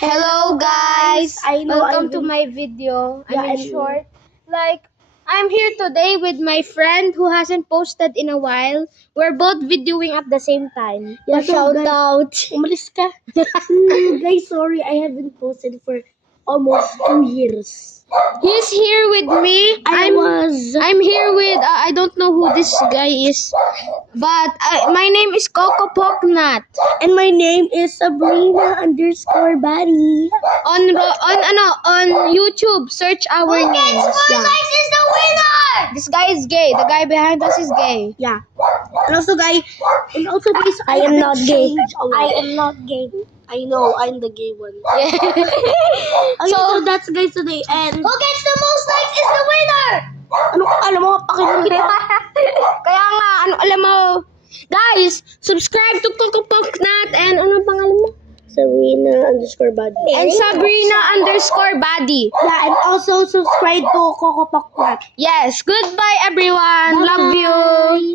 Hello guys! I know Welcome I've to been- my video. Yeah, I'm in I know. short. I'm here today with my friend who hasn't posted in a while. We're both videoing at the same time. Yeah, so Shout guys, out! Umalis ka. Guys, sorry, I haven't posted for almost 2 years. He's here with me. I'm here with I don't know who this guy is, but my name is Coco Poknat. And my name is Sabrina_Body. On YouTube, search our names. Yeah. is the winner! This guy is gay. The guy behind us is gay. Yeah. And also, guys, I am not gay. am not gay. I know, I'm the gay one. Yeah. Okay, so that's guys today. And Who gets the most likes is the winner! ano alam mo, pakinig kita. Kaya nga, alam mo, guys, subscribe to Coco Poknat and ano pangalan mo? Sabrina_Body. And Sabrina_Body. Yeah, and also subscribe to Coco Poknat. Yes, goodbye everyone. Love you.